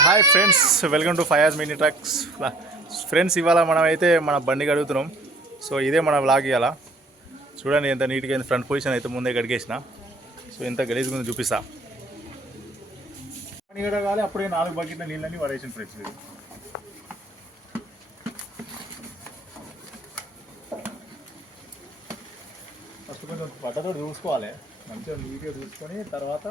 Hi friends, welcome to Fayaz mini trucks. Friends, ఇవాళ మనం అయితే మన బండి కడుగుతున్నాం. సో ఇదే మన వ్లాగ్. ఇవాళ చూడండి ఎంత నీట్గా అయింది. ఫ్రంట్ పొజిషన్ అయితే ముందే గడిగేసిన. సో ఎంత గలీజ్గా ఉంది చూపిస్తా. బండి కడగాలి, అప్పుడే 4 బకెట్ల నీళ్ళని పడేసిన ఫ్రెండ్స్. ఇది ఫస్ట్ కొంచెం బట్టతో చూసుకోవాలి, మంచిగా నీట్గా చూసుకొని తర్వాత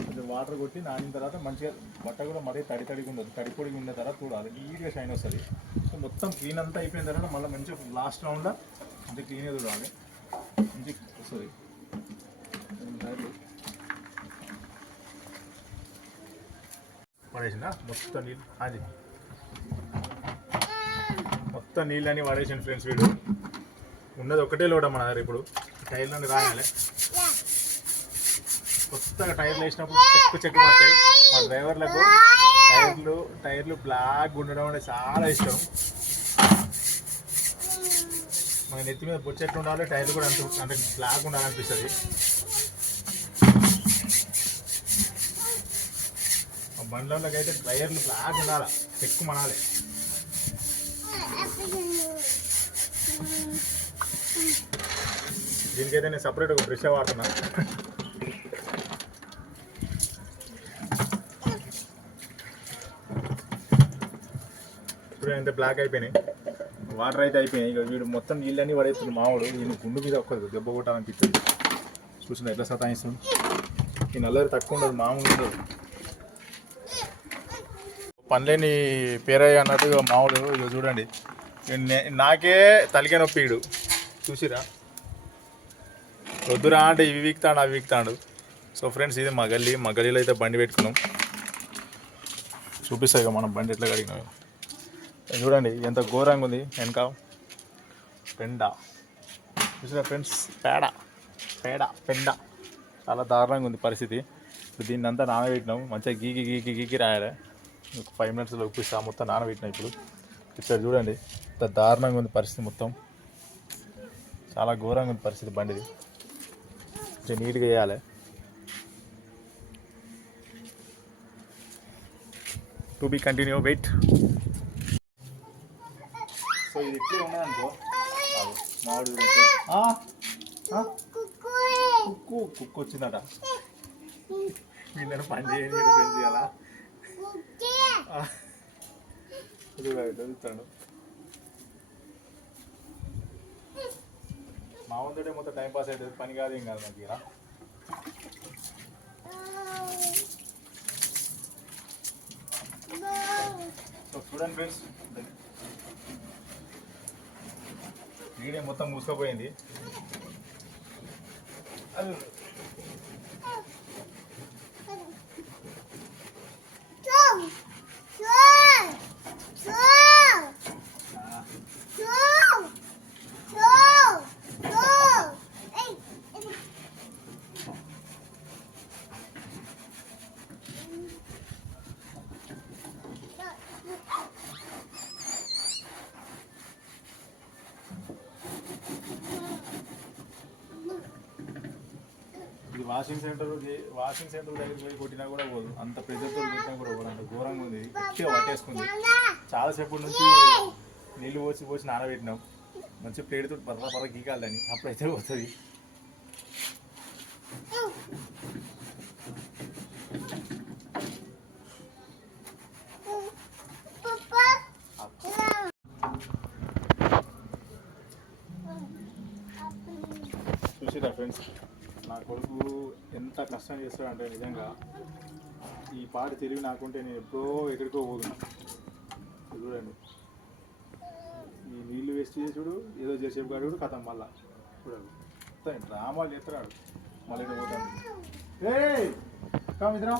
కొంచెం వాటర్ కొట్టి నానిన తర్వాత మంచిగా బట్ట కూడా మరీ తడిగా ఉండదు, తడి పొడిగా ఉన్న తర్వాత చూడాలి, నీట్గా షైన్ వస్తుంది. సో మొత్తం క్లీన్ అంతా అయిపోయిన తర్వాత మళ్ళీ మంచిగా లాస్ట్ రౌండ్లో మంచిగా క్లీన్గా చూడాలి, మంచిగా వస్తుంది. పడేసిన మొత్తం నీళ్ళు, అది మొత్తం నీళ్ళని పడేసాను ఫ్రెండ్స్. వీడు ఉన్నది ఒకటే లోడ మన దగ్గర. ఇప్పుడు టైర్లని రాయాలి. కొత్తగా టైర్లు వేసినప్పుడు చెక్కు పడతాయి. మా డ్రైవర్లకు టైర్లు బ్లాక్ ఉండడం అంటే చాలా ఇష్టం. మన నెత్తి మీద బొచ్చెట్లు ఉండాలి, టైర్లు కూడా అంత బ్లాక్ ఉండాలనిపిస్తుంది. మా బండ్లకి అయితే టైర్లు బ్లాక్ ఉండాలి, చెక్కు మనాలి. దీనికైతే నేను సపరేట్ ఒక బ్రష్ వాడుతున్నా. ఇప్పుడు అంటే బ్లాక్ అయిపోయినాయి, వాటర్ అయితే అయిపోయినాయి. ఇక వీడు మొత్తం నీళ్ళన్నీ పడేస్తుంది మావాడు. నేను గుండు మీద ఒక్క దెబ్బ కొట్టాలనిపిస్తుంది. చూసిన ఎట్లా సతాయిస్తుంది. ఈ నల్లరి తక్కువ ఉండదు, మామూలు ఉండదు. పనిలేని పేరయ్య అన్నట్టు మామూలు. ఇక చూడండి, నాకే తలికే నొప్పి. వీడు చూసిరా, వద్దురా అంటే ఇవి వీక్తాడు అవి వీక్తాడు. సో ఫ్రెండ్స్, ఇది మా గల్లీలో అయితే బండి పెట్టుకున్నాం. చూపిస్తాయి ఇక మనం బండి ఎట్లా కడిగినాం. చూడండి ఎంత ఘోరంగా ఉంది. వెనక పెండ చూసినా ఫ్రెండ్స్, పెండ చాలా దారుణంగా ఉంది పరిస్థితి. ఇప్పుడు దీన్ని అంతా నానబెట్టినాం. మంచిగా గీకి రాయాలి. 5 మినిట్స్లో ఉప్పిస్తా. మొత్తం నానబెట్టినాం. ఇప్పుడు ఇక్కడ చూడండి ఎంత దారుణంగా ఉంది పరిస్థితి. మొత్తం చాలా ఘోరంగా ఉంది పరిస్థితి బండిది. కొంచెం నీట్గా వేయాలి. To be continue, wait. So ఇది ఇట్లే ఉన్నదనుకో, మామిడి కుక్కు వచ్చిందట. వీళ్ళని పని చేయండి ఫ్రెండ్స్. అలా చదువుతాడు మా ఉందంటే మొత్తం టైంపాస్ అవుతుంది, పని కాదు ఏం కాదు నాకు. ఇలా సో చూడండి ఫ్రెండ్స్, వీడియో మొత్తం మూసుకుపోయింది. అది వాషింగ్ సెంటర్ దగ్గరికి పోయి కొట్టినా కూడా పోదు, అంత ప్రెజర్తో కొట్టినా కూడా పోదు. అంత ఘోరంగా ఉంది, గట్టిగా పట్టేసుకుంది. చాలాసేపటి నుంచి నీళ్ళు పోసి నానబెట్టినాం. మంచి ప్లేట్తో పర్ర గీకాలని, అప్పుడైతే పోతుంది. చూసిరా ఫ్రెండ్స్, నా కొడుకు ఎంత కష్టం చేస్తాడంటే నిజంగా ఈ పాట తెలివి నాకుంటే నేను ఎప్పుడో ఎక్కడికో పోతున్నా. చూడండి, ఈ నీళ్ళు వేస్ట్ చేసుడు, ఏదో చేసేపు కాడు కథం. మళ్ళా చూడండి డ్రామాలు చేస్తున్నాడు. మళ్ళీ పోతాను. కామిద్రా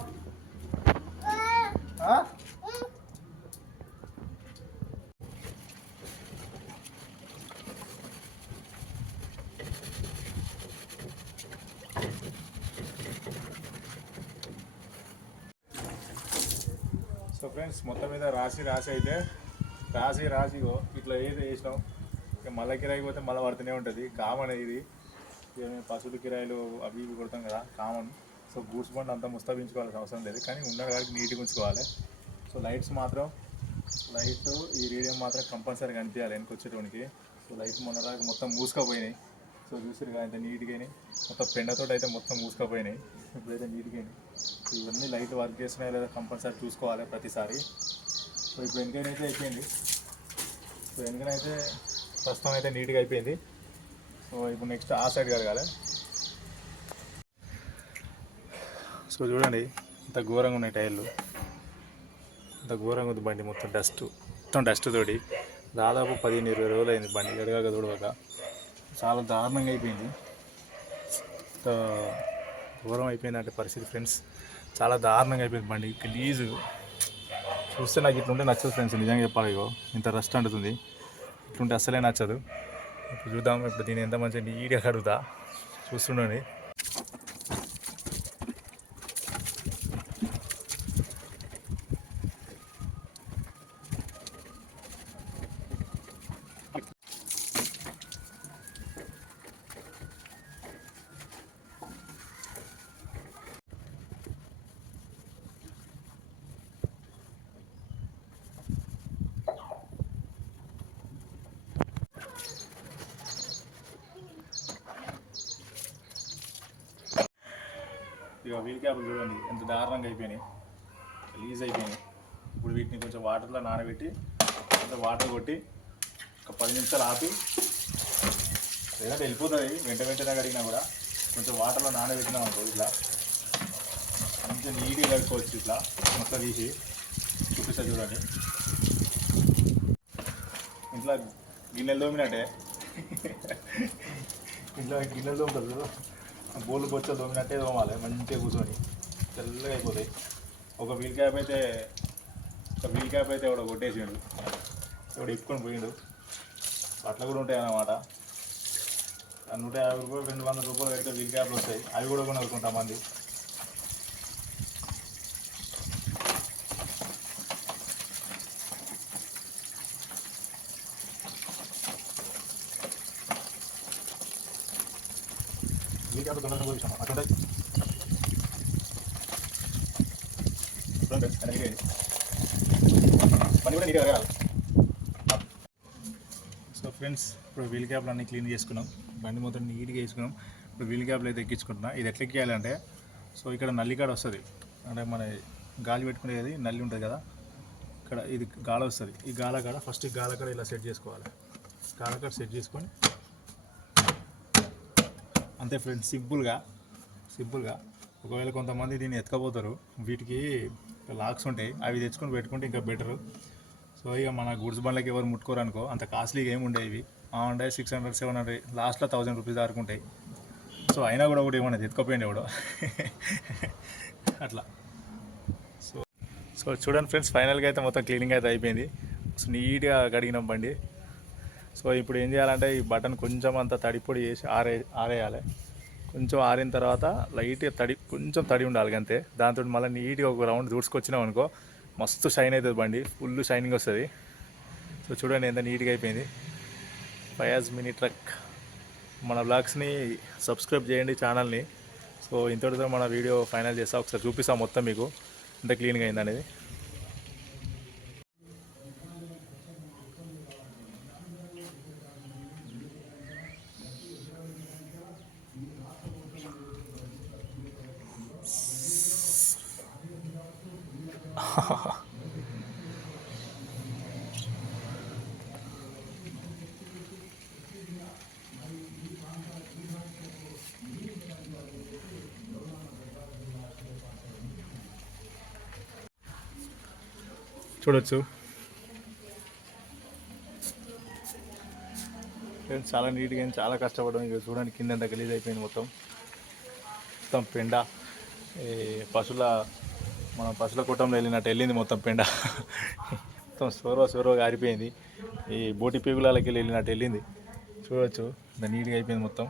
సో ఫ్రెండ్స్, మొత్తం మీద రాసి అయితే రాసిగో ఇట్లా ఏది వేసినాం. ఇక మళ్ళీ కిరాయి పోతే మళ్ళీ పడుతూనే ఉంటుంది. కామన్ ఇది. పశువుల కిరాయిలు అవి ఇవి కొడతాం కదా, కామన్. సో గూడ్స్ బండ్ అంతా ముస్తాబించుకోవాల్సిన అవసరం లేదు, కానీ ఉన్న వాడికి నీట్గా ఉంచుకోవాలి. సో లైట్స్ మాత్రం లైట్ ఈ రేడియం మాత్రం కంపల్సరీ కనిపించాలి వెనక్కి వచ్చేటోనికి. సో లైట్ మొన్నదాకా మొత్తం మూసుకపోయినాయి. సో చూసిరుగా ఇంత నీట్గా మొత్తం పెండతో అయితే మొత్తం మూసుకపోయినాయి. ఇప్పుడైతే నీట్గా ఇవన్నీ లైట్ వర్క్ చేస్తున్నాయా లేదా కంపల్సరీ చూసుకోవాలి ప్రతిసారి. సో ఇప్పుడు వెనకైతే అయిపోయింది. సో వెనకనైతే ప్రస్తుతం అయితే నీట్గా అయిపోయింది. సో ఇప్పుడు నెక్స్ట్ ఆ సైడ్ కడగాలి. సో చూడండి ఇంత ఘోరంగా ఉన్నాయి టైర్లు, ఇంత ఘోరంగా ఉంది బండి. మొత్తం డస్ట్ తోటి దాదాపు 15-20 రోజులు అయింది బండి గడగాక తోడక. చాలా దారుణంగా అయిపోయింది. ఇంత ఘోరం అయిపోయిందంటే పరిస్థితి ఫ్రెండ్స్, చాలా దారుణంగా అయిపోయింది బండి. గలీజ్ చూస్తే నాకు ఇట్లుంటే నచ్చదు ఫ్రెండ్స్, నిజంగా చెప్పాలి. ఇగో ఇంత రస్ట్ అంటుతుంది, ఇట్లుంటే అస్సలే నచ్చదు. ఇప్పుడు చూద్దాం, ఇప్పుడు దీన్ని ఎంత మంచిగా నీట్గా కడుగుతా చూస్తుండండి. ఇక వీల్ క్యాప్లు చూడండి ఎంత దారుణంగా అయిపోయినాయి, రిలీజ్ అయిపోయినాయి. ఇప్పుడు వీటిని కొంచెం వాటర్లో నానబెట్టి కొంచెం వాటర్ కొట్టి ఒక 10 నిమిషాలు ఆపి, లేదంటే వెళ్ళిపోతుంది వెంటనే కడిగినా కూడా, కొంచెం వాటర్లో నానబెట్టినాం అనుకో ఇట్లా కొంచెం నీట్గా కడుక్కోవచ్చు. ఇట్లా మొత్తం తీసి చూపిస్తా చూడండి. ఇంట్లో గిన్నెలు తోమినట్టే, ఇంట్లో గిన్నెలు తోముతారు, బోళ్ళు బొచ్చలు తోమినట్టే తోమాలి. మంచిగా కూర్చొని తెల్లగా అయిపోతాయి. ఒక వీల్ క్యాప్ అయితే ఎవడో కొట్టేసిండు, ఎవడు ఇప్పుకొని పోయిండు. అట్లా కూడా ఉంటాయి అన్నమాట. 150 రూపాయలు 200 రూపాయలు పెడితే వీల్ క్యాప్లు వస్తాయి, అవి కూడా కొనుక్కుంటాం మంది. వీల్ క్యాప్ తొందరగా పోయిస్తాం అట్లా పని కూడా నీట్గా కడగాలి. సో ఫ్రెండ్స్, ఇప్పుడు వీల్ క్యాప్లు అన్నీ క్లీన్ చేసుకున్నాం, బండి మొత్తం నీట్గా వేసుకున్నాం. ఇప్పుడు వీల్ క్యాప్లు అయితే ఎక్కించుకుంటున్నా. ఇది ఎట్లా ఎక్కియాలంటే, సో ఇక్కడ నల్లికాడ వస్తుంది, అంటే మన గాలి పెట్టుకునేది నల్లి ఉంటుంది కదా, ఇక్కడ ఇది గాలి వస్తుంది. ఈ గాలకాడ ఫస్ట్ ఈ గాలకాడ ఇలా సెట్ చేసుకోవాలి. గాలకాడ సెట్ చేసుకొని అంతే ఫ్రెండ్స్, సింపుల్గా. ఒకవేళ కొంతమంది దీన్ని ఎత్తుకపోతారు, వీటికి లాక్స్ ఉంటాయి, అవి తెచ్చుకొని పెట్టుకుంటే ఇంకా బెటరు. సో ఇక మన గుడ్స్ బండ్లకి ఎవరు ముట్టుకోరు అనుకో, అంత కాస్ట్లీగా ఏమి ఉండేవి. ఇవి ఉండే 600-700, లాస్ట్లో 1000 రూపీస్ దాకా ఉంటాయి. సో అయినా కూడా ఒకటి ఏమన్నా ఎత్తుకపోయింది ఎవడో అట్లా. సో చూడండి ఫ్రెండ్స్, ఫైనల్గా అయితే మొత్తం క్లీనింగ్ అయితే అయిపోయింది. సో నీట్గా కడిగినాం బండి. సో ఇప్పుడు ఏం చేయాలంటే, ఈ బటన్ కొంచెం అంత తడిపొడి చేసి ఆరేయాలి. కొంచెం ఆరిన తర్వాత లైట్గా కొంచెం తడి ఉండాలి అంతే. దాంతో మళ్ళీ నీట్గా ఒక రౌండ్ దూడ్చుకొచ్చినాం అనుకో, మస్తు షైన్ అవుతుంది బండి, ఫుల్ షైనింగ్ వస్తుంది. సో చూడండి ఎంత నీట్గా అయిపోయింది. Fayaz mini truck. మన బ్లాగ్స్ని సబ్స్క్రైబ్ చేయండి ఛానల్ని. సో ఇంతటితో మన వీడియో ఫైనల్ చేస్తా. ఒకసారి చూపిస్తాం మొత్తం మీకు ఎంత క్లీన్గా అయింది అనేది. చూడొచ్చు ఫ్రెండ్స్, చాలా నీట్గా అయింది, చాలా కష్టపడడం. ఇక చూడండి కింద ఎంత గలీజ్ అయిపోయింది మొత్తం పెండ. ఈ మన పశువుల కుటుంబంలో వెళ్ళింది మొత్తం పెండ. మొత్తం సోరగా ఆరిపోయింది. ఈ బోటి పీగులకి వెళ్ళినట్టు వెళ్ళింది. చూడవచ్చు ఎంత నీట్గా అయిపోయింది మొత్తం.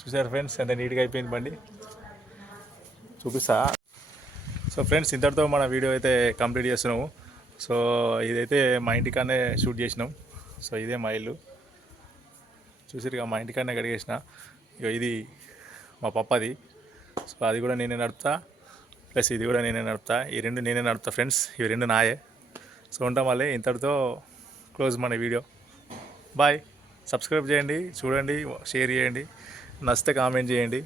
చూసారు ఫ్రెండ్స్ ఎంత నీట్గా అయిపోయింది బండి, చూపిస్తా. సో ఫ్రెండ్స్, ఇంతటితో మన వీడియో అయితే కంప్లీట్ చేస్తున్నాము. సో ఇదైతే మా ఇంటికానే షూట్ చేసినాం. సో ఇదే మా ఇల్లు చూసిరుగా, మా ఇంటికానే కడిగేసిన. ఇక ఇది మా పప్పది. సో అది కూడా నేనే నడుపుతా. ప్లస్ ఇది కూడా నేనే నడుపుతా. ఈ రెండు నేనే నడుపుతా ఫ్రెండ్స్, ఇవి రెండు నాయే. సో ఉంటాం మళ్ళీ ఇంతటితో క్లోజ్ మన వీడియో. బాయ్. సబ్స్క్రైబ్ చేయండి, చూడండి, షేర్ చేయండి, నచ్చితే కామెంట్ చేయండి.